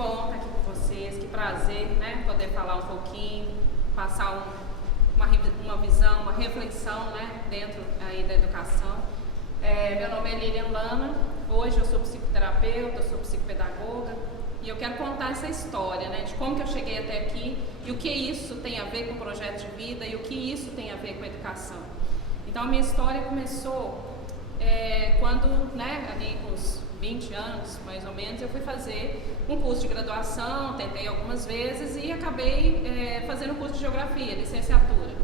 bom estar aqui com vocês, que prazer, né, poder falar um pouquinho, passar uma visão, uma reflexão, né, dentro aí da educação. Meu nome é Lilian Lana, hoje eu sou psicoterapeuta, eu sou psicopedagoga e eu quero contar essa história, né, de como que eu cheguei até aqui e o que isso tem a ver com o projeto de vida e o que isso tem a ver com a educação. Então a minha história começou quando, né, ali com uns 20 anos, mais ou menos, eu fui fazer um curso de graduação, tentei algumas vezes e acabei fazendo um curso de geografia, licenciatura.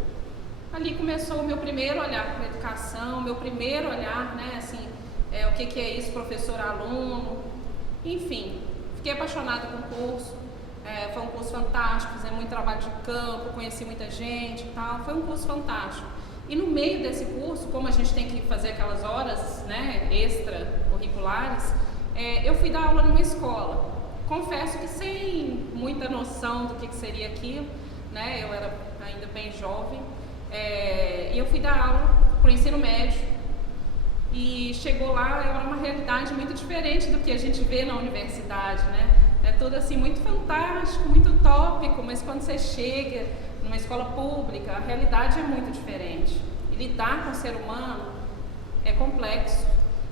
Ali começou o meu primeiro olhar para a educação, meu primeiro olhar, né, assim, o que é isso, professor-aluno, enfim, fiquei apaixonada com o curso, foi um curso fantástico, fizemos muito trabalho de campo, conheci muita gente e tal, foi um curso fantástico. E no meio desse curso, como a gente tem que fazer aquelas horas, né, extracurriculares, eu fui dar aula numa escola. Confesso que sem muita noção do que seria aquilo, né, eu era ainda bem jovem, e eu fui dar aula para o ensino médio. E chegou lá, era uma realidade muito diferente do que a gente vê na universidade, né? É tudo assim muito fantástico, muito utópico, mas quando você chega numa escola pública, a realidade é muito diferente. E lidar com o ser humano é complexo.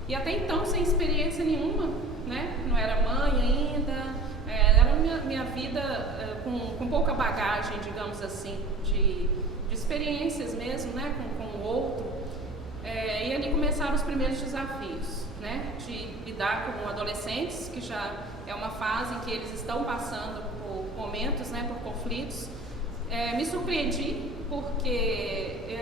E até então, sem experiência nenhuma, né? Não era mãe ainda, era minha vida com pouca bagagem, digamos assim, de experiências mesmo, né? Com o outro. E ali começaram os primeiros desafios, né? De lidar com adolescentes, que já é uma fase em que eles estão passando por momentos, né? Por conflitos. Me surpreendi porque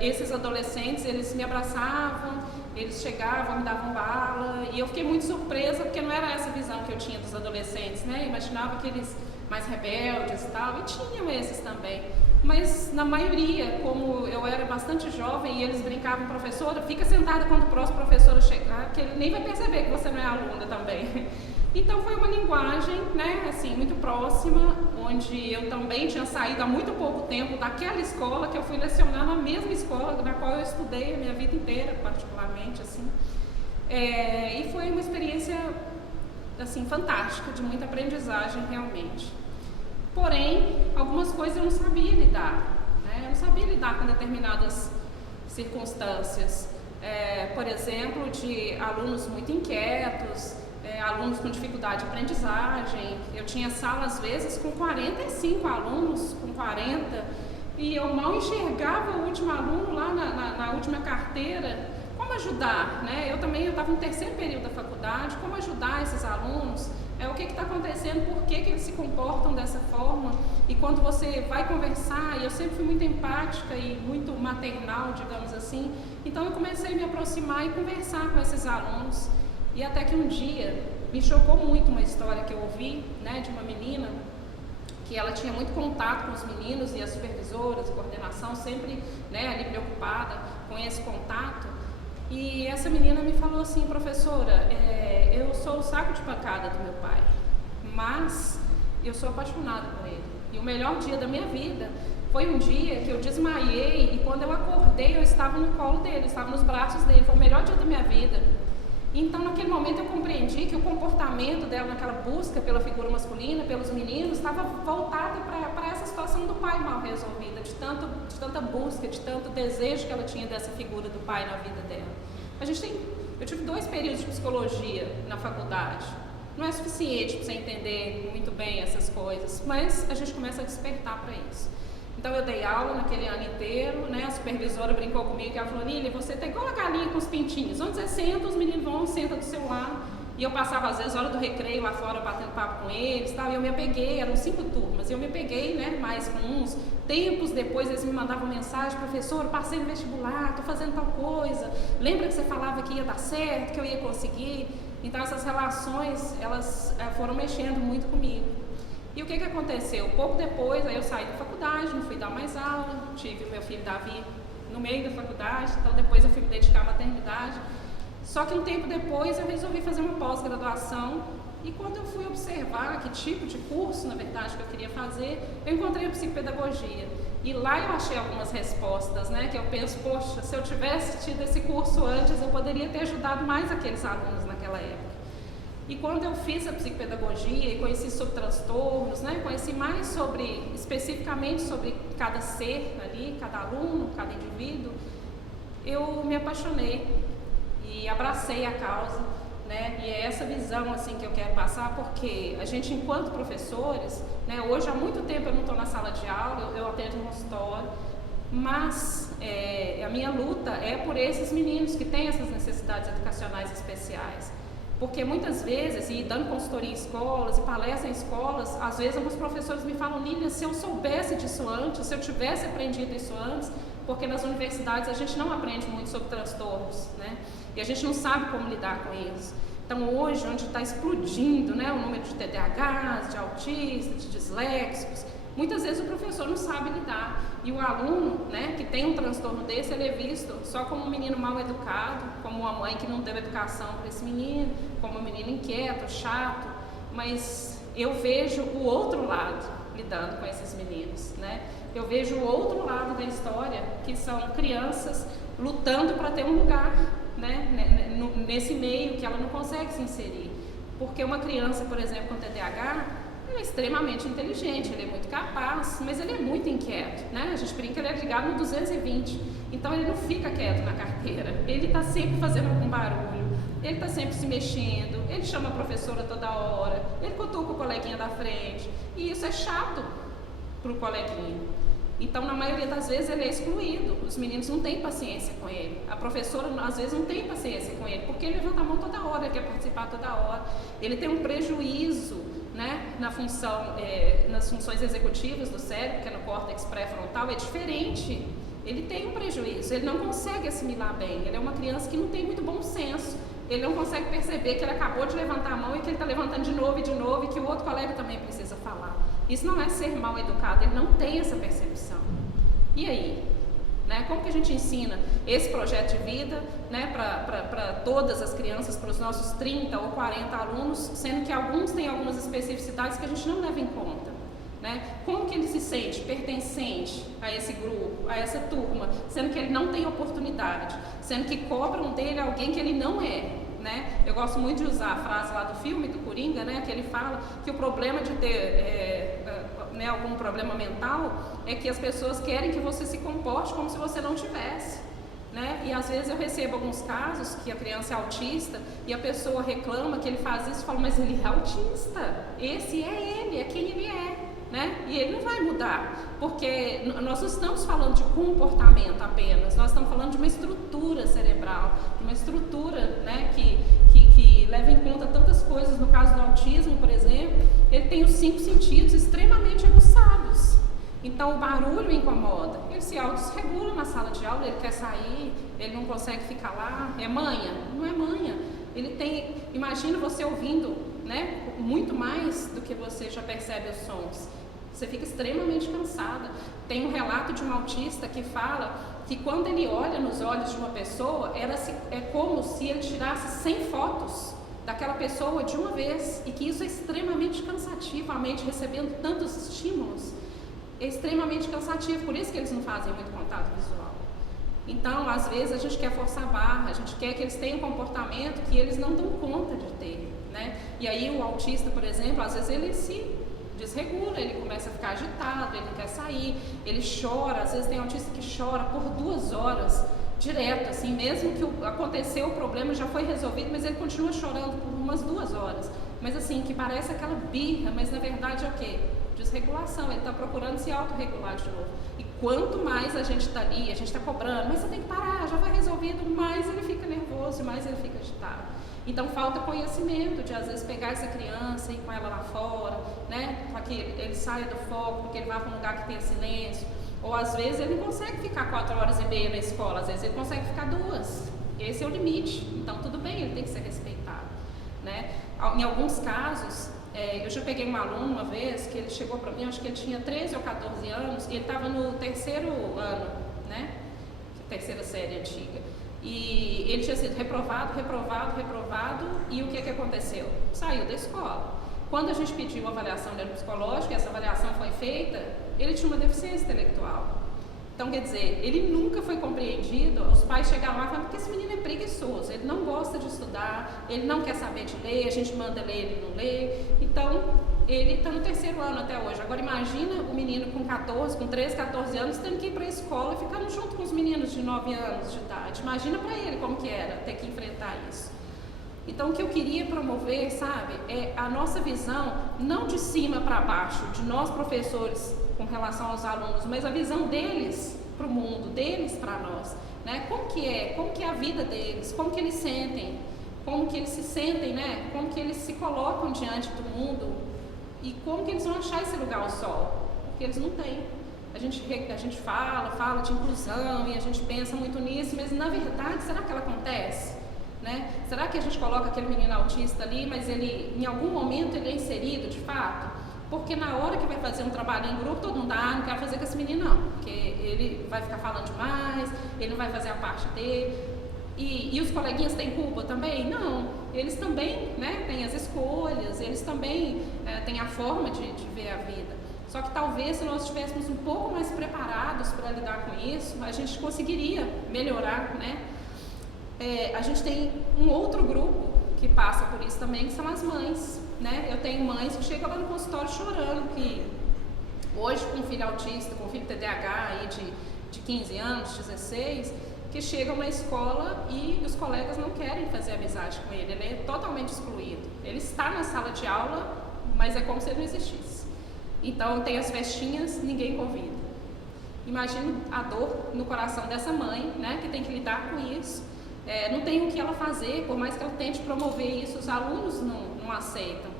esses adolescentes, eles me abraçavam, eles chegavam, me davam bala e eu fiquei muito surpresa porque não era essa visão que eu tinha dos adolescentes, né? Eu imaginava aqueles mais rebeldes e tal, e tinham esses também. Mas na maioria, como eu era bastante jovem e eles brincavam, professora, fica sentada quando o próximo professor chegar, que ele nem vai perceber que você não é aluna também. Então foi uma linguagem, né, assim, muito próxima, onde eu também tinha saído há muito pouco tempo daquela escola que eu fui lecionar na mesma escola na qual eu estudei a minha vida inteira, particularmente, assim. E foi uma experiência, assim, fantástica, de muita aprendizagem, realmente. Porém, algumas coisas eu não sabia lidar, né? Eu não sabia lidar com determinadas circunstâncias. Por exemplo, de alunos muito inquietos, alunos com dificuldade de aprendizagem. Eu tinha sala, às vezes, com 45 alunos, com 40, e eu mal enxergava o último aluno lá na última carteira. Como ajudar, né? Eu estava no terceiro período da faculdade, como ajudar esses alunos? O que está acontecendo, por que eles se comportam dessa forma? E quando você vai conversar, e eu sempre fui muito empática e muito maternal, digamos assim, então eu comecei a me aproximar e conversar com esses alunos. E até que um dia me chocou muito uma história que eu ouvi, né, de uma menina que ela tinha muito contato com os meninos e as supervisoras, a coordenação, sempre, né, ali preocupada com esse contato. E essa menina me falou assim, professora, eu sou o saco de pancada do meu pai, mas eu sou apaixonada por ele. E o melhor dia da minha vida foi um dia que eu desmaiei e quando eu acordei eu estava no colo dele, estava nos braços dele, foi o melhor dia da minha vida. Então, naquele momento eu compreendi que o comportamento dela naquela busca pela figura masculina, pelos meninos, estava voltado para essa situação do pai mal resolvida, de tanta busca, de tanto desejo que ela tinha dessa figura do pai na vida dela. Eu tive 2 períodos de psicologia na faculdade. Não é suficiente para você entender muito bem essas coisas, mas a gente começa a despertar para isso. Então eu dei aula naquele ano inteiro, né? A supervisora brincou comigo e ela falou, Lília, você tá igual a galinha com os pintinhos. Onde você senta, os meninos vão, senta do seu lado. E eu passava, às vezes, hora do recreio lá fora, batendo papo com eles, tal. E eu me apeguei, eram 5 turmas, e eu me apeguei, né, mais com uns. Tempos depois, eles me mandavam mensagem, professor, passei no vestibular, tô fazendo tal coisa. Lembra que você falava que ia dar certo, que eu ia conseguir? Então, essas relações, elas foram mexendo muito comigo. E o que aconteceu? Pouco depois, aí eu saí da faculdade, não fui dar mais aula, tive o meu filho Davi no meio da faculdade, então depois eu fui me dedicar à maternidade. Só que um tempo depois eu resolvi fazer uma pós-graduação e quando eu fui observar que tipo de curso, na verdade, que eu queria fazer, eu encontrei a psicopedagogia. E lá eu achei algumas respostas, né, que eu penso, poxa, se eu tivesse tido esse curso antes, eu poderia ter ajudado mais aqueles alunos naquela época. E quando eu fiz a psicopedagogia e conheci sobre transtornos, né, conheci mais especificamente sobre cada ser ali, cada aluno, cada indivíduo, eu me apaixonei e abracei a causa, né, e é essa visão assim que eu quero passar, porque a gente, enquanto professores, né, hoje há muito tempo eu não estou na sala de aula, eu atendo no consultório, mas a minha luta é por esses meninos que têm essas necessidades educacionais especiais. Porque muitas vezes, e dando consultoria em escolas e palestra em escolas, às vezes alguns professores me falam: Lília, se eu soubesse disso antes, se eu tivesse aprendido isso antes, porque nas universidades a gente não aprende muito sobre transtornos, né? E a gente não sabe como lidar com isso. Então hoje, onde está explodindo, né, o número de TDAHs, de autistas, de disléxicos, muitas vezes o professor não sabe lidar. E o aluno, né, que tem um transtorno desse, ele é visto só como um menino mal educado, como uma mãe que não deu educação para esse menino, como um menino inquieto, chato. Mas eu vejo o outro lado lidando com esses meninos, né? Eu vejo o outro lado da história, que são crianças lutando para ter um lugar, né, nesse meio que ela não consegue se inserir. Porque uma criança, por exemplo, com TDAH, ele é extremamente inteligente, ele é muito capaz, mas ele é muito inquieto, né? A gente brinca que ele é ligado no 220, então ele não fica quieto na carteira, ele está sempre fazendo algum barulho, ele está sempre se mexendo, ele chama a professora toda hora, ele cutuca o coleguinha da frente, e isso é chato para o coleguinha. Então, na maioria das vezes, ele é excluído, os meninos não têm paciência com ele, a professora, às vezes, não tem paciência com ele, porque ele levanta a mão toda hora, ele quer participar toda hora, ele tem um prejuízo, né, nas funções executivas do cérebro, que é no córtex pré-frontal, é diferente. Ele tem um prejuízo, ele não consegue assimilar bem, ele é uma criança que não tem muito bom senso, ele não consegue perceber que ele acabou de levantar a mão e que ele está levantando de novo e que o outro colega também precisa falar. Isso não é ser mal educado, ele não tem essa percepção. E aí? Né? Como que a gente ensina esse projeto de vida, né, para todas as crianças, para os nossos 30 ou 40 alunos, sendo que alguns têm algumas especificidades que a gente não leva em conta? Né? Como que ele se sente pertencente a esse grupo, a essa turma, sendo que ele não tem oportunidade, sendo que cobram dele alguém que ele não é? Né? Eu gosto muito de usar a frase lá do filme do Coringa, né, que ele fala que o problema de ter algum problema mental é que as pessoas querem que você se comporte como se você não tivesse, né? E às vezes eu recebo alguns casos que a criança é autista e a pessoa reclama que ele faz isso e fala: mas ele é autista, esse é ele, é quem ele é, né? E ele não vai mudar, porque nós não estamos falando de comportamento apenas, nós estamos falando de uma estrutura cerebral, de uma estrutura, né, que leva em conta tantas coisas. No caso do autismo, por exemplo, ele tem os 5 sentidos extremamente aguçados. Então o barulho incomoda, ele se autorregula na sala de aula, ele quer sair, ele não consegue ficar lá. É manha? Não é manha. Ele tem, imagina você ouvindo, né, muito mais do que você já percebe os sons. Você fica extremamente cansada. Tem um relato de um autista que fala que quando ele olha nos olhos de uma pessoa, é como se ele tirasse 100 fotos daquela pessoa de uma vez, e que isso é extremamente cansativo, a mente recebendo tantos estímulos, é extremamente cansativo, por isso que eles não fazem muito contato visual. Então, às vezes a gente quer forçar a barra, a gente quer que eles tenham um comportamento que eles não dão conta de ter, né? E aí o autista, por exemplo, às vezes ele se desregula, ele começa a ficar agitado, ele quer sair, ele chora, às vezes tem autista que chora por 2 horas, direto, assim, mesmo que aconteceu o problema, já foi resolvido, mas ele continua chorando por umas 2 horas, mas assim, que parece aquela birra, mas na verdade é o quê? Desregulação, ele está procurando se autorregular de novo. E quanto mais a gente está ali, a gente está cobrando, mas você tem que parar, já foi resolvido, mais ele fica nervoso, mais ele fica agitado. Então falta conhecimento de às vezes pegar essa criança e ir com ela lá fora, né, para que ele saia do foco, porque ele vai para um lugar que tenha silêncio. Ou às vezes ele não consegue ficar 4 horas e meia na escola, às vezes ele consegue ficar 2. Esse é o limite, então tudo bem, ele tem que ser respeitado, né? Em alguns casos, eu já peguei um aluno uma vez que ele chegou para mim, acho que ele tinha 13 ou 14 anos, e ele estava no 3º ano, né? 3ª série antiga. E ele tinha sido reprovado, e o que aconteceu? Saiu da escola. Quando a gente pediu uma avaliação neuropsicológica, essa avaliação foi feita, ele tinha uma deficiência intelectual. Então, quer dizer, ele nunca foi compreendido. Os pais chegaram lá e falaram que esse menino é preguiçoso, ele não gosta de estudar, ele não quer saber de ler, a gente manda ler, ele não lê. Então, ele está no 3º ano até hoje. Agora, imagina o menino com 13, 14 anos, tendo que ir para a escola e ficando junto com os meninos de 9 anos de idade. Imagina para ele como que era ter que enfrentar isso. Então, o que eu queria promover, sabe, é a nossa visão, não de cima para baixo, de nós professores com relação aos alunos, mas a visão deles para o mundo, deles para nós, né? Como que é a vida deles, como que eles sentem, como que eles se sentem, né? Como que eles se colocam diante do mundo e como que eles vão achar esse lugar ao sol, porque eles não têm. A gente fala de inclusão e a gente pensa muito nisso, mas na verdade, será que ela acontece? Né? Será que a gente coloca aquele menino autista ali, mas ele, em algum momento, ele é inserido de fato? Porque na hora que vai fazer um trabalho em grupo, todo mundo, não quero fazer com esse menino não, porque ele vai ficar falando demais, ele não vai fazer a parte dele. E os coleguinhas têm culpa também? Não, eles também, né, têm as escolhas, eles também têm a forma de ver a vida. Só que talvez se nós estivéssemos um pouco mais preparados para lidar com isso, a gente conseguiria melhorar, né? A gente tem um outro grupo que passa por isso também, que são as mães, né? Eu tenho mães que chegam lá no consultório chorando, que hoje com um filho autista, com um filho TDAH aí de 15 anos, 16, que chegam na escola e os colegas não querem fazer amizade com ele é totalmente excluído. Ele está na sala de aula, mas é como se ele não existisse. Então tem as festinhas, ninguém convida. Imagina a dor no coração dessa mãe, né, que tem que lidar com isso. Não tem o que ela fazer, por mais que ela tente promover isso, os alunos não aceitam.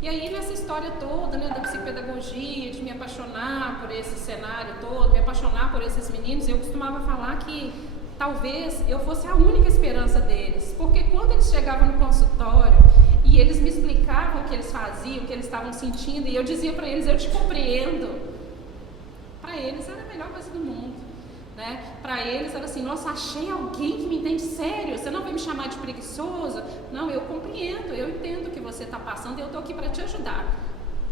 E aí nessa história toda, né, da psicopedagogia, de me apaixonar por esse cenário todo, me apaixonar por esses meninos, eu costumava falar que talvez eu fosse a única esperança deles, porque quando eles chegavam no consultório e eles me explicavam o que eles faziam, o que eles estavam sentindo, e eu dizia para eles, eu te compreendo, para eles era a melhor coisa do mundo. Né? Para eles era assim, nossa, achei alguém que me entende sério, você não vai me chamar de preguiçosa, não, eu compreendo, eu entendo o que você está passando e eu estou aqui para te ajudar.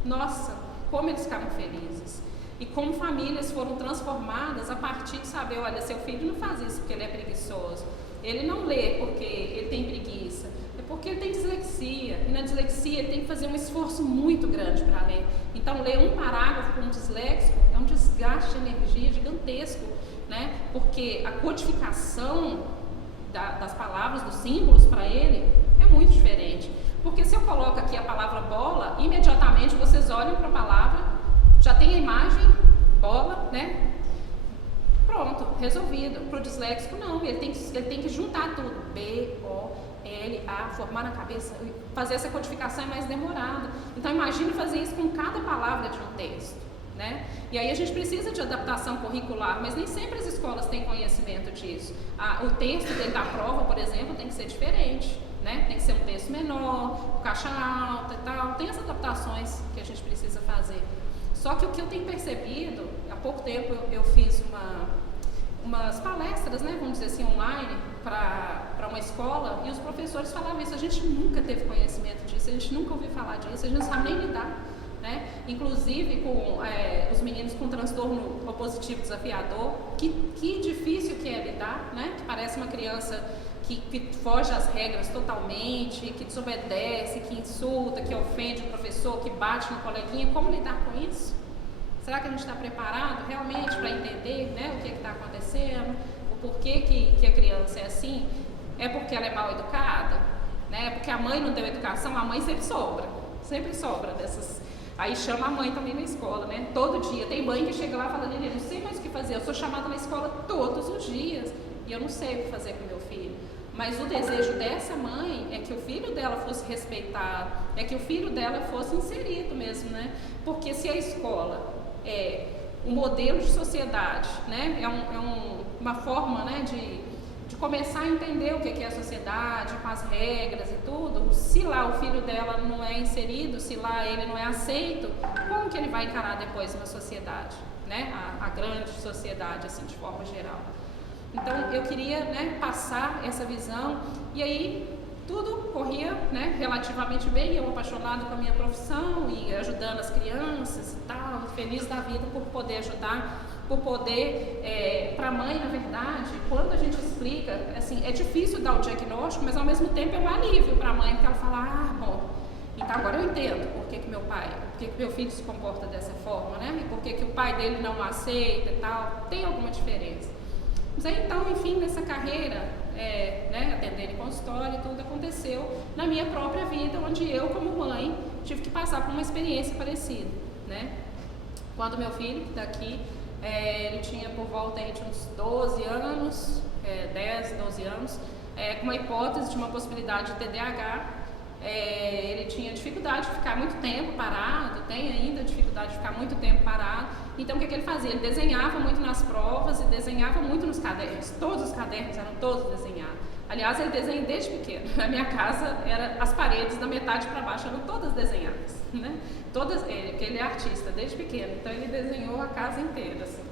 Nossa, como eles ficaram felizes e como famílias foram transformadas a partir de saber, olha, seu filho não faz isso porque ele é preguiçoso, ele não lê porque ele tem preguiça, é porque ele tem dislexia, e na dislexia ele tem que fazer um esforço muito grande para ler. Então ler um parágrafo com um disléxico é um desgaste de energia gigantesco, né? Porque a codificação das palavras, dos símbolos para ele é muito diferente. Porque se eu coloco aqui a palavra bola, imediatamente vocês olham para a palavra, já tem a imagem, bola, né? Pronto, resolvido. Para o disléxico não, ele tem que juntar tudo, B-O-L-A, formar na cabeça, fazer essa codificação é mais demorado. Então imagine fazer isso com cada palavra de um texto. Né? E aí a gente precisa de adaptação curricular, mas nem sempre as escolas têm conhecimento disso. O texto dentro da prova, por exemplo, tem que ser diferente, né? Tem que ser um texto menor, caixa alta e tal. Tem as adaptações que a gente precisa fazer. Só que o que eu tenho percebido, há pouco tempo eu fiz umas palestras, né, vamos dizer assim, online para uma escola, e os professores falavam isso, a gente nunca teve conhecimento disso, a gente nunca ouviu falar disso, a gente não sabe nem lidar. Né? Inclusive com os meninos com transtorno opositivo desafiador, que difícil que é lidar, né? Que parece uma criança que foge às regras totalmente, que desobedece, que insulta, que ofende o professor, que bate no coleguinha. Como lidar com isso? Será que a gente está preparado realmente para entender, né, o que está acontecendo, o porquê que a criança é assim? É porque ela é mal educada? Né? É porque a mãe não deu educação? A mãe sempre sobra dessas. Aí chama a mãe também na escola, né? Todo dia. Tem mãe que chega lá e fala, Lili, eu não sei mais o que fazer, eu sou chamada na escola todos os dias e eu não sei o que fazer com meu filho. Mas o desejo dessa mãe é que o filho dela fosse respeitado, é que o filho dela fosse inserido mesmo, né? Porque se a escola é um modelo de sociedade, né? Uma forma, né, de começar a entender o que é a sociedade, com as regras e tudo, se lá o filho dela não é inserido, se lá ele não é aceito, como que ele vai encarar depois uma sociedade, né? A grande sociedade, assim, de forma geral. Então, eu queria, né, passar essa visão, e aí tudo corria, né, relativamente bem, eu apaixonada com a minha profissão e ajudando as crianças e tal, feliz da vida por poder ajudar, por poder, para a mãe, na verdade, quando a gente explica, assim, é difícil dar o diagnóstico, mas ao mesmo tempo é um alívio para a mãe, porque ela fala, bom, então agora eu entendo por que meu filho se comporta dessa forma, né, e por que o pai dele não o aceita e tal, tem alguma diferença. Mas aí, então, enfim, nessa carreira, né, atendendo em consultório e tudo, aconteceu na minha própria vida, onde eu, como mãe, tive que passar por uma experiência parecida, né. Quando meu filho, que está aqui, ele tinha por volta aí de uns 12 anos, 10, 12 anos, com uma hipótese de uma possibilidade de TDAH. Ele tinha dificuldade de ficar muito tempo parado, tem ainda dificuldade de ficar muito tempo parado. Então o que ele fazia? Ele desenhava muito nas provas e desenhava muito nos cadernos. Todos os cadernos eram todos desenhados. Aliás, ele desenha desde pequeno. Na minha casa, as paredes da metade para baixo eram todas desenhadas, né? Todas, porque ele é artista desde pequeno, então ele desenhou a casa inteira, assim.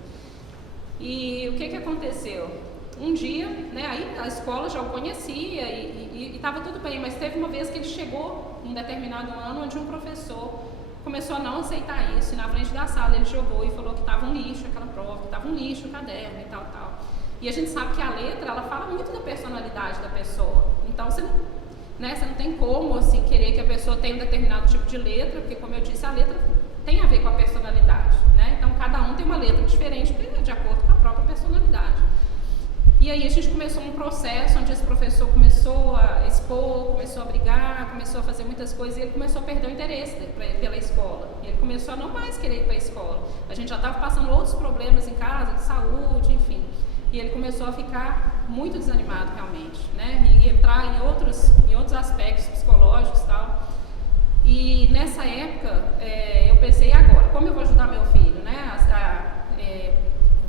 E o que aconteceu? Um dia, né, aí a escola já o conhecia e estava tudo bem, mas teve uma vez que ele chegou em um determinado ano onde um professor começou a não aceitar isso, e na frente da sala ele jogou e falou que estava um lixo aquela prova, que estava um lixo o caderno e tal. E a gente sabe que a letra, ela fala muito da personalidade da pessoa, então você não tem como, assim, querer que a pessoa tenha um determinado tipo de letra, porque, como eu disse, a letra tem a ver com a personalidade, né? Então cada um tem uma letra diferente de acordo com a própria personalidade. E aí a gente começou um processo onde esse professor começou a expor, começou a brigar, começou a fazer muitas coisas e ele começou a perder o interesse pela escola. E ele começou a não mais querer ir para a escola. A gente já estava passando outros problemas em casa, de saúde, enfim. E ele começou a ficar muito desanimado realmente, né? E entrar em outros aspectos psicológicos e tal. E nessa época eu pensei, agora, como eu vou ajudar meu filho, né?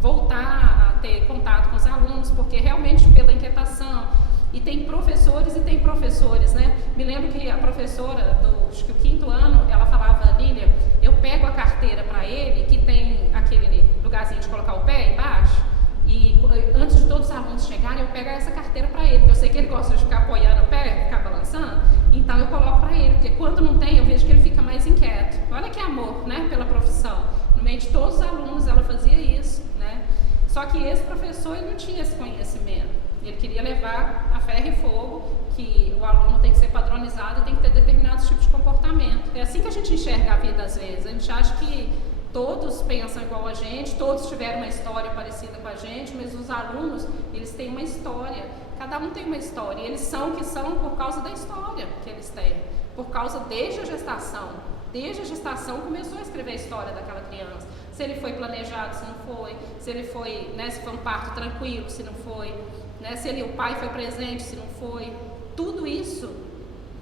Voltar a ter contato com os alunos, porque realmente pela inquietação, e tem professores e tem professores, né? Me lembro que a professora acho que o 5º ano, ela falava, Lília, eu pego a carteira para ele, que tem aquele lugarzinho de colocar o pé embaixo, e antes de todos os alunos chegarem, eu pego essa carteira para ele, porque eu sei que ele gosta de ficar apoiando o pé, ficar balançando, então eu coloco para ele, porque quando não tem, eu vejo que ele fica mais inquieto. Olha que amor, né, pela profissão. No meio de todos os alunos, ela fazia isso, né? Só que esse professor, ele não tinha esse conhecimento. Ele queria levar a ferro e fogo, que o aluno tem que ser padronizado, tem que ter determinados tipos de comportamento. É assim que a gente enxerga a vida às vezes. A gente acha que todos pensam igual a gente, todos tiveram uma história parecida com a gente, mas os alunos, eles têm uma história. Cada um tem uma história. E eles são o que são por causa da história que eles têm. Por causa desde a gestação. Desde a gestação começou a escrever a história daquela criança. Se ele foi planejado, se não foi. Se ele foi, né, se foi um parto tranquilo, se não foi. Né, se o pai foi presente, se não foi. Tudo isso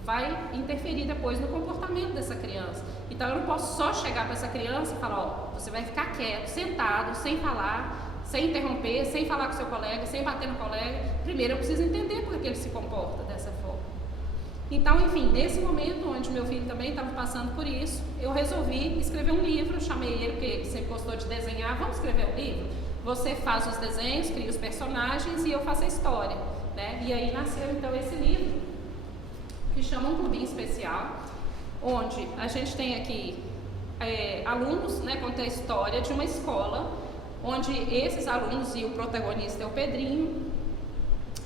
vai interferir depois no comportamento dessa criança. Então eu não posso só chegar para essa criança e falar, você vai ficar quieto, sentado, sem falar, sem interromper, sem falar com seu colega, sem bater no colega. Primeiro eu preciso entender por que ele se comporta dessa forma. Então, enfim, nesse momento onde meu filho também estava passando por isso, eu resolvi escrever um livro, chamei ele, porque ele sempre gostou de desenhar, vamos escrever um livro? Você faz os desenhos, cria os personagens e eu faço a história, né? E aí nasceu então esse livro, que chama Um Clubinho Especial, onde a gente tem aqui alunos, né, conta a história de uma escola, onde esses alunos, e o protagonista é o Pedrinho,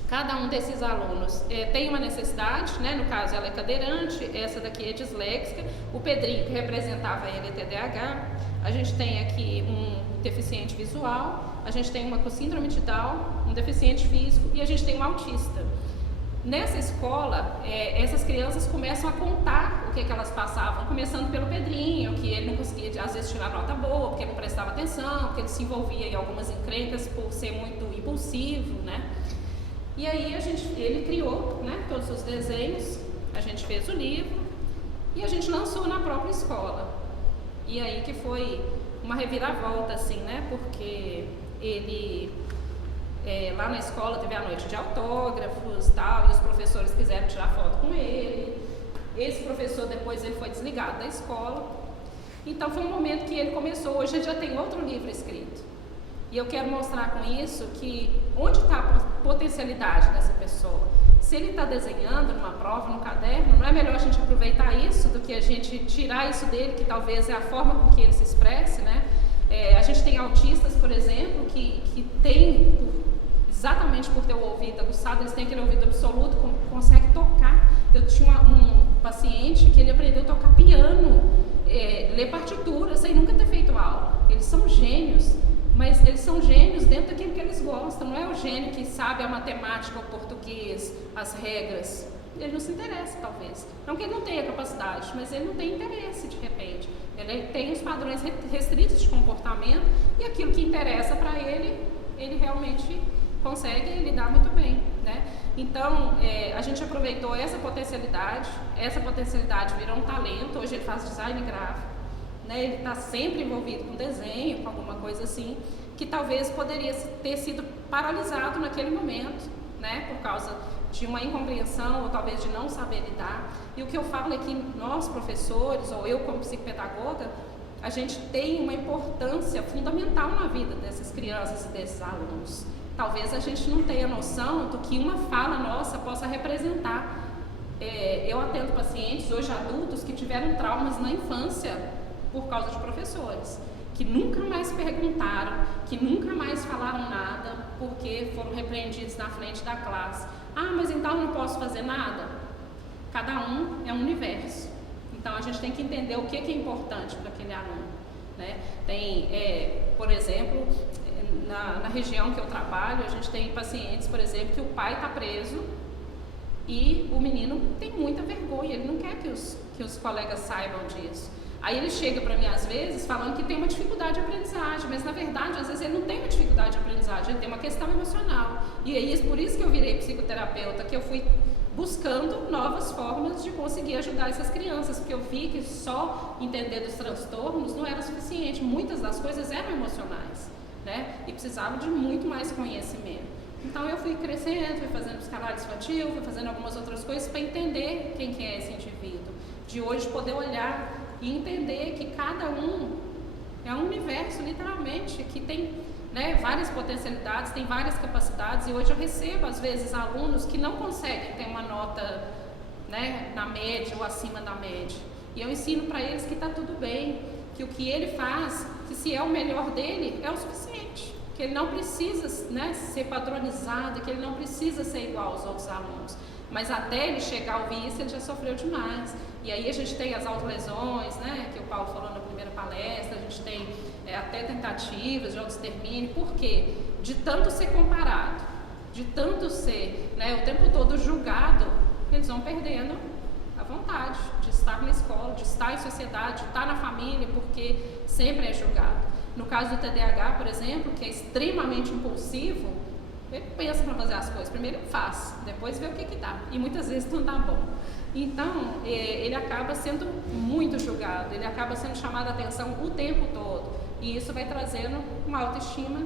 cada um desses alunos tem uma necessidade, né? No caso ela é cadeirante, essa daqui é disléxica, o Pedrinho, que representava ele, é TDAH, a gente tem aqui um deficiente visual, a gente tem uma com síndrome de Down, um deficiente físico e a gente tem um autista. Nessa escola, essas crianças começam a contar o que elas passavam, começando pelo Pedrinho, que ele não conseguia às vezes tirar nota boa, porque não prestava atenção, porque ele se envolvia em algumas encrencas por ser muito impulsivo, né? E aí ele criou, né, todos os desenhos, a gente fez o livro e a gente lançou na própria escola. E aí que foi uma reviravolta, assim, né, porque ele, lá na escola teve a noite de autógrafos e tal, e os professores quiseram tirar foto com ele. Esse professor depois ele foi desligado da escola. Então foi um momento que ele começou, hoje ele já tem outro livro escrito. E eu quero mostrar com isso que onde está a potencialidade dessa pessoa. Se ele está desenhando numa prova, no caderno, não é melhor a gente aproveitar isso do que a gente tirar isso dele, que talvez é a forma com que ele se expresse, né? A gente tem autistas, por exemplo, que tem, exatamente por ter o ouvido aguçado, eles têm aquele ouvido absoluto, consegue tocar. Eu tinha um paciente que ele aprendeu a tocar piano, ler partitura, sem nunca ter feito aula. Eles são gênios, mas eles são gênios dentro daquilo que eles gostam. Não é o gênio que sabe a matemática, o português, as regras. Ele não se interessa, talvez. Não que ele não tenha capacidade, mas ele não tem interesse, de repente. Ele tem os padrões restritos de comportamento e aquilo que interessa para ele, ele realmente consegue lidar muito bem, né? Então, a gente aproveitou essa potencialidade virou um talento. Hoje ele faz design gráfico, né? Ele está sempre envolvido com desenho, com alguma coisa assim, que talvez poderia ter sido paralisado naquele momento, né? Por causa de uma incompreensão ou talvez de não saber lidar. E o que eu falo é que nós, professores, ou eu como psicopedagoga, a gente tem uma importância fundamental na vida dessas crianças e desses alunos. Talvez a gente não tenha noção do que uma fala nossa possa representar. Eu atendo pacientes, hoje adultos, que tiveram traumas na infância por causa de professores, que nunca mais perguntaram, que nunca mais falaram nada, porque foram repreendidos na frente da classe. Ah, mas então eu não posso fazer nada? Cada um é um universo. Então a gente tem que entender o que é importante para aquele aluno, né? Tem, por exemplo, na região que eu trabalho, a gente tem pacientes, por exemplo, que o pai está preso e o menino tem muita vergonha, ele não quer que os colegas saibam disso. Aí ele chega para mim, às vezes, falando que tem uma dificuldade de aprendizagem, mas na verdade, às vezes ele não tem uma dificuldade de aprendizagem, ele tem uma questão emocional. E aí, por isso que eu virei psicoterapeuta, que eu fui buscando novas formas de conseguir ajudar essas crianças, porque eu vi que só entender dos transtornos não era suficiente, muitas das coisas eram emocionais, né? E precisavam de muito mais conhecimento. Então eu fui crescendo, fui fazendo psicanálise infantil, fui fazendo algumas outras coisas para entender quem que é esse indivíduo. De hoje poder olhar e entender que cada um é um universo, literalmente, que tem, né, várias potencialidades, tem várias capacidades. E hoje eu recebo, às vezes, alunos que não conseguem ter uma nota, né, na média ou acima da média. E eu ensino para eles que está tudo bem, que o que ele faz, que se é o melhor dele, é o suficiente. Que ele não precisa, né, ser padronizado, que ele não precisa ser igual aos outros alunos. Mas até ele chegar a ouvir isso, ele já sofreu demais. E aí a gente tem as autolesões, né, que o Paulo falou na primeira palestra, a gente tem até tentativas de autoextermínio. Por quê? De tanto ser comparado, de tanto ser, né, o tempo todo julgado, eles vão perdendo a vontade de estar na escola, de estar em sociedade, de estar na família, porque sempre é julgado. No caso do TDAH, por exemplo, que é extremamente impulsivo, ele pensa para fazer as coisas, primeiro ele faz, depois vê o que dá, e muitas vezes não dá bom. Então, ele acaba sendo muito julgado, ele acaba sendo chamado a atenção o tempo todo, e isso vai trazendo uma autoestima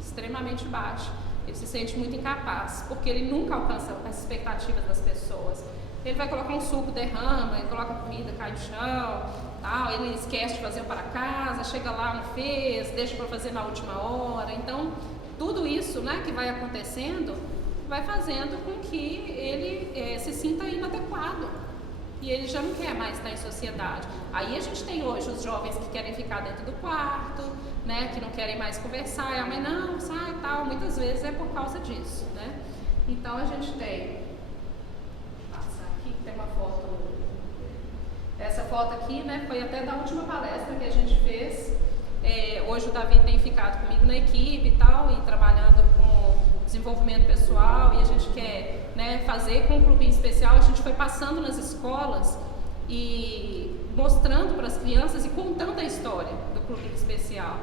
extremamente baixa. Ele se sente muito incapaz, porque ele nunca alcança as expectativas das pessoas. Ele vai colocar um suco, derrama, ele coloca comida, cai no chão, tal, ele esquece de fazer o para casa, chega lá, não fez, deixa para fazer na última hora. Então, tudo isso, né, que vai acontecendo, vai fazendo com que ele se sinta inadequado. E ele já não quer mais estar em sociedade. Aí a gente tem hoje os jovens que querem ficar dentro do quarto, né, que não querem mais conversar, e a mãe não, sai e tal. Muitas vezes é por causa disso, né? Então a gente tem... Tem uma foto, essa foto aqui, né, foi até da última palestra que a gente fez. Hoje o Davi tem ficado comigo na equipe e tal, e trabalhando com desenvolvimento pessoal, e a gente quer, né, fazer com o Clube Especial. A gente foi passando nas escolas e mostrando para as crianças e contando a história do Clube Especial,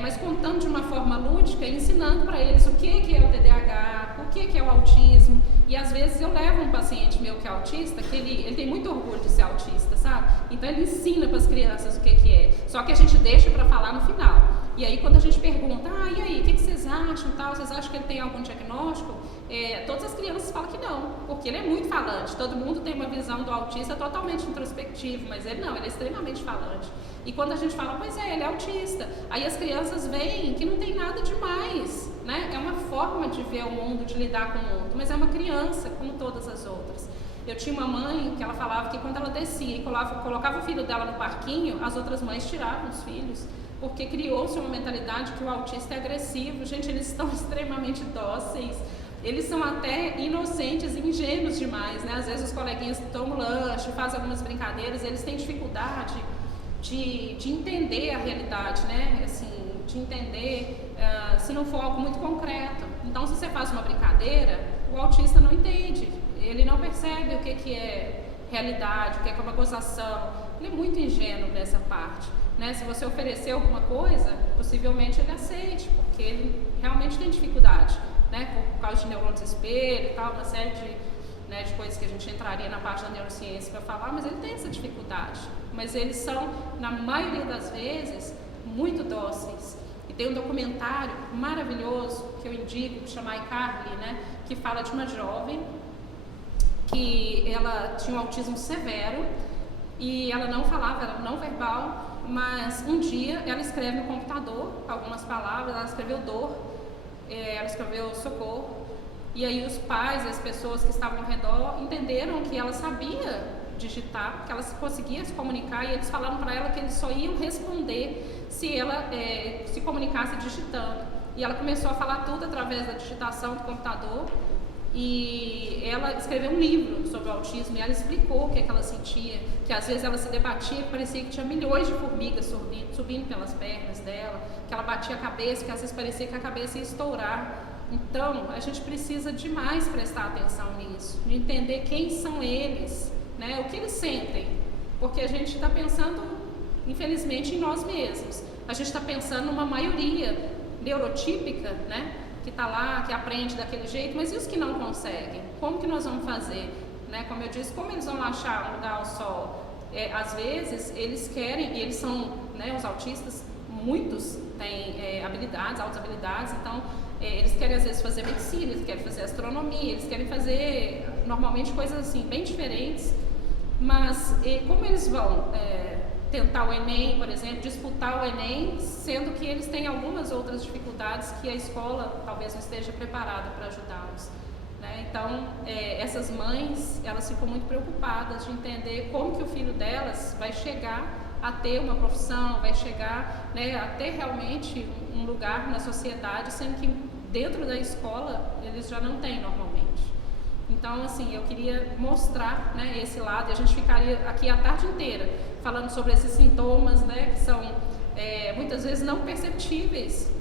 mas contando de uma forma lúdica e ensinando para eles o que é o TDAH, o que é o autismo. E às vezes eu levo um paciente meu que é autista, que ele tem muito orgulho de ser autista, sabe? Então ele ensina para as crianças o que é. Só que a gente deixa para falar no final. E aí quando a gente pergunta, e aí, o que vocês acham, tal, vocês acham que ele tem algum diagnóstico? Todas as crianças falam que não, porque ele é muito falante. Todo mundo tem uma visão do autista totalmente introspectivo, mas ele não, ele é extremamente falante. E quando a gente fala, pois é, ele é autista, aí as crianças veem que não tem nada demais, né? É uma forma de ver o mundo, de lidar com o mundo, mas é uma criança como todas as outras. Eu tinha uma mãe que ela falava que quando ela descia e colocava o filho dela no parquinho, as outras mães tiravam os filhos, porque criou-se uma mentalidade que o autista é agressivo. Gente, eles estão extremamente dóceis, eles são até inocentes e ingênuos demais, né? Às vezes os coleguinhas tomam lanche, fazem algumas brincadeiras, eles têm dificuldade de entender a realidade, né? Assim, de entender se não for algo muito concreto. Então, se você faz uma brincadeira, o autista não entende, ele não percebe o que é realidade, o que é uma gozação. Ele é muito ingênuo nessa parte, né? Se você oferecer alguma coisa, possivelmente ele aceite, porque ele realmente tem dificuldade, né? Por causa de neurônios espelho e tal, uma série de coisas que a gente entraria na parte da neurociência para falar, mas ele tem essa dificuldade. Mas eles são, na maioria das vezes, muito dóceis. E tem um documentário maravilhoso que eu indico, chama iCarly, né? Que fala de uma jovem que ela tinha um autismo severo e ela não falava, era não verbal, mas um dia ela escreve no computador algumas palavras, ela escreveu dor, ela escreveu socorro, e aí os pais e as pessoas que estavam ao redor entenderam que ela sabia digitar, que ela conseguia se comunicar, e eles falaram para ela que eles só iam responder se ela se comunicasse digitando. E ela começou a falar tudo através da digitação do computador, e ela escreveu um livro sobre o autismo, e ela explicou o que ela sentia, que às vezes ela se debatia, que parecia que tinha milhões de formigas subindo pelas pernas dela, que ela batia a cabeça, que às vezes parecia que a cabeça ia estourar. Então, a gente precisa demais prestar atenção nisso, de entender quem são eles, né? O que eles sentem, porque a gente está pensando, infelizmente, em nós mesmos. A gente está pensando numa maioria neurotípica, né? Que está lá, que aprende daquele jeito, mas e os que não conseguem? Como que nós vamos fazer? Né? Como eu disse, como eles vão achar um lugar ao sol? Às vezes, eles querem, e eles são, né, os autistas, muitos têm habilidades, altas habilidades, então eles querem às vezes fazer medicina, eles querem fazer astronomia, eles querem fazer normalmente coisas assim, bem diferentes, mas como eles vão tentar o Enem, por exemplo, disputar o Enem, sendo que eles têm algumas outras dificuldades que a escola talvez não esteja preparada para ajudá-los, né? Então, essas mães, elas ficam muito preocupadas de entender como que o filho delas vai chegar a ter uma profissão, vai chegar, né, a ter realmente um lugar na sociedade, sendo que dentro da escola eles já não têm normalmente. Então, assim, eu queria mostrar, né, esse lado, e a gente ficaria aqui a tarde inteira falando sobre esses sintomas, né, que são muitas vezes não perceptíveis.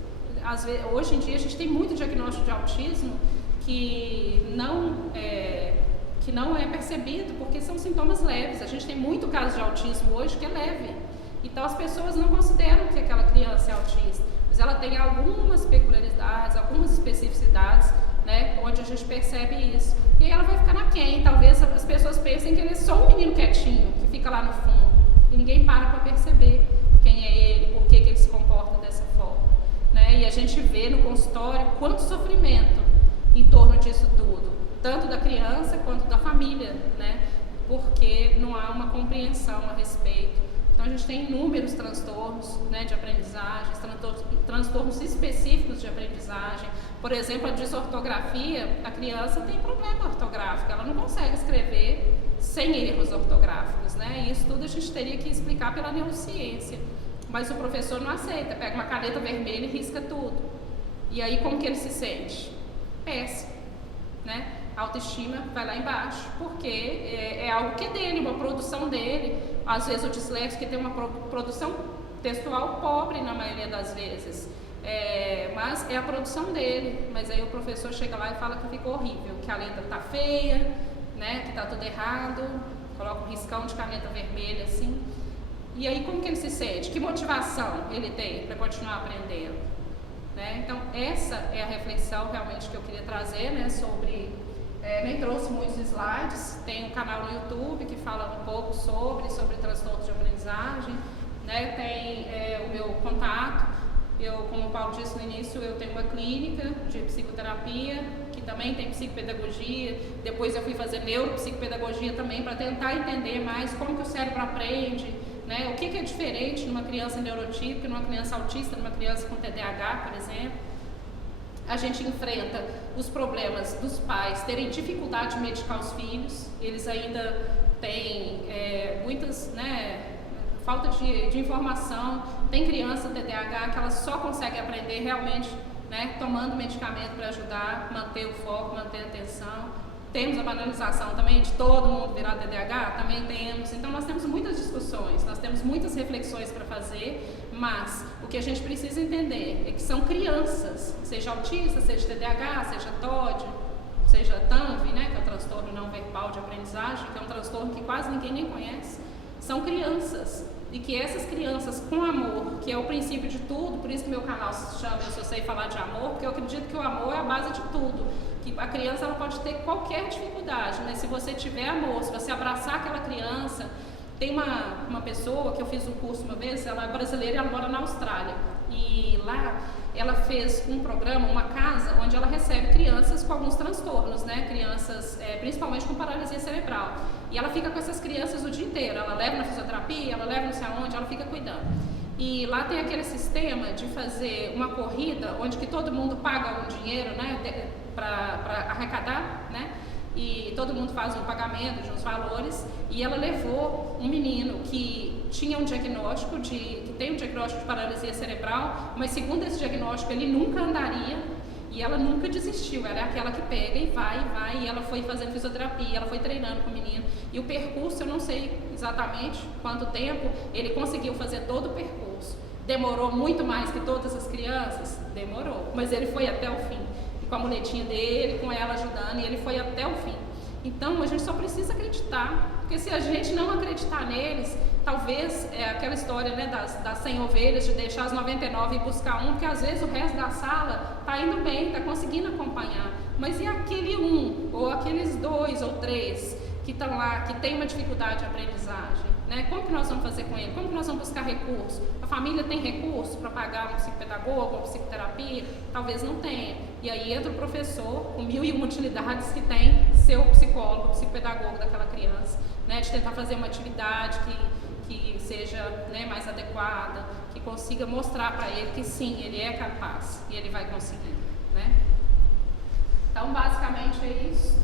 Hoje em dia a gente tem muito diagnóstico de autismo que não é percebido, porque são sintomas leves. A gente tem muito caso de autismo hoje que é leve, então as pessoas não consideram que aquela criança é autista, mas ela tem algumas peculiaridades, algumas especificidades, né, onde a gente percebe isso, e aí ela vai ficar naquém. Talvez as pessoas pensem que ele é só um menino quietinho, que fica lá no fundo, e ninguém para perceber quem é ele, por que ele se comporta dessa forma, né? E a gente vê no consultório quanto sofrimento em torno disso tudo, tanto da criança quanto da família, né? Porque não há uma compreensão a respeito. Então a gente tem inúmeros transtornos, né, de aprendizagem, transtornos específicos de aprendizagem. Por exemplo, a desortografia, a criança tem problema ortográfico, ela não consegue escrever sem erros ortográficos, né? E isso tudo a gente teria que explicar pela neurociência, mas o professor não aceita, pega uma caneta vermelha e risca tudo. E aí como que ele se sente? Péssimo, né? A autoestima vai lá embaixo, porque é algo que é dele, uma produção dele. Às vezes o disléxico tem uma produção textual pobre na maioria das vezes, mas é a produção dele. Mas aí o professor chega lá e fala que ficou horrível, que a letra tá feia, né, que tá tudo errado, coloca um riscão de caneta vermelha assim. E aí como que ele se sente? Que motivação ele tem para continuar aprendendo, né? Então essa é a reflexão realmente que eu queria trazer, né, sobre... nem trouxe muitos slides, tem um canal no YouTube que fala um pouco sobre transtornos de aprendizagem, né? Tem o meu contato, Como o Paulo disse no início, eu tenho uma clínica de psicoterapia, que também tem psicopedagogia. Depois eu fui fazer neuropsicopedagogia também, para tentar entender mais como que o cérebro aprende, né? O que é diferente numa criança neurotípica, numa criança autista, numa criança com TDAH, por exemplo. A gente enfrenta os problemas dos pais terem dificuldade de medicar os filhos, eles ainda têm muitas, né, falta de informação. Tem criança TDAH que ela só consegue aprender realmente, né, tomando medicamento para ajudar, manter o foco, manter a atenção. Temos a banalização também de todo mundo virar TDAH, também temos. Então nós temos muitas discussões, nós temos muitas reflexões para fazer, mas o que a gente precisa entender é que são crianças, seja autista, seja TDAH, seja TOD, seja TANV, né, que é o transtorno não verbal de aprendizagem, que é um transtorno que quase ninguém nem conhece. São crianças, e que essas crianças com amor, que é o princípio de tudo, por isso que meu canal se chama Eu Só Sei Falar de Amor, porque eu acredito que o amor é a base de tudo, que a criança ela pode ter qualquer dificuldade, mas se você tiver amor, se você abraçar aquela criança. Tem uma pessoa que eu fiz um curso uma vez, ela é brasileira e ela mora na Austrália, e lá ela fez um programa, uma casa, onde ela recebe crianças com alguns transtornos, né? Crianças principalmente com paralisia cerebral, e ela fica com essas crianças o dia inteiro, ela leva na fisioterapia, ela leva não sei aonde, ela fica cuidando. E lá tem aquele sistema de fazer uma corrida, onde que todo mundo paga um dinheiro, né, para arrecadar, né? E todo mundo faz um pagamento de uns valores, e ela levou um menino que tinha um diagnóstico que tem um diagnóstico de paralisia cerebral, mas segundo esse diagnóstico ele nunca andaria, e ela nunca desistiu. Ela é aquela que pega e vai, e ela foi fazendo fisioterapia, ela foi treinando com o menino, e o percurso, eu não sei exatamente quanto tempo, ele conseguiu fazer todo o percurso. Demorou muito mais que todas as crianças? Demorou, mas ele foi até o fim. Com a muletinha dele, com ela ajudando, e ele foi até o fim. Então a gente só precisa acreditar, porque se a gente não acreditar neles, talvez aquela história, né, das 100 ovelhas, de deixar as 99 e buscar um, porque às vezes o resto da sala está indo bem, está conseguindo acompanhar, mas e aquele um, ou aqueles 2 ou 3 que estão lá, que tem uma dificuldade de aprendizagem, né? Como que nós vamos fazer com ele? Como que nós vamos buscar recurso? A família tem recurso para pagar um psicopedagogo, uma psicoterapia? Talvez não tenha. E aí entra o professor com 1001 utilidades que tem ser o psicólogo, o psicopedagogo daquela criança, né? De tentar fazer uma atividade que seja, né, mais adequada, que consiga mostrar para ele que sim, ele é capaz e ele vai conseguir, né? Então, basicamente é isso.